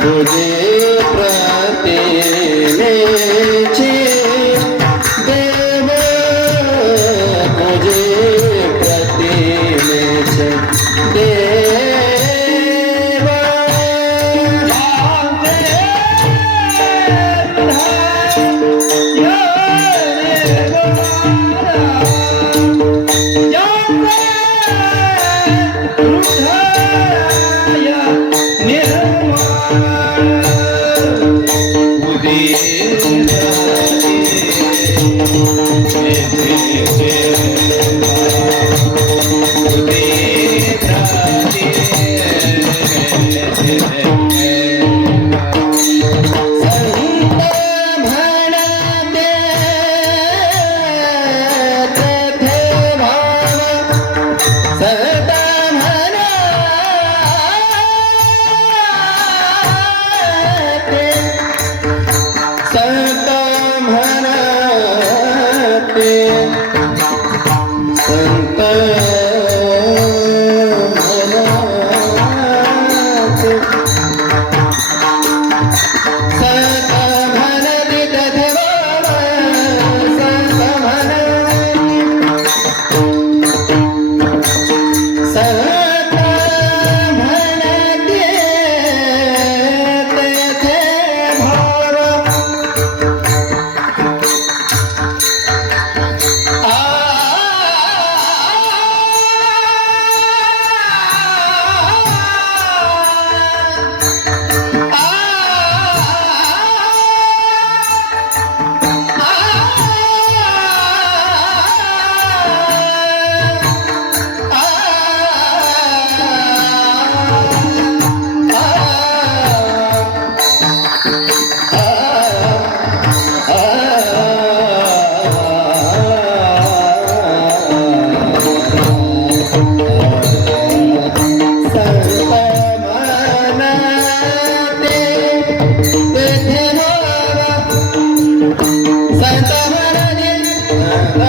तुझे प्रति में tới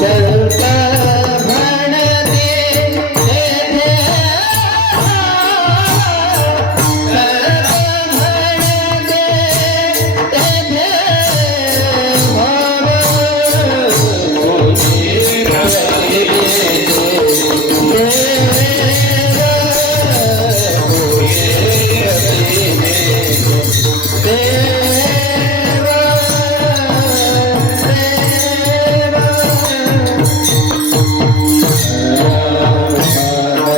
सरकार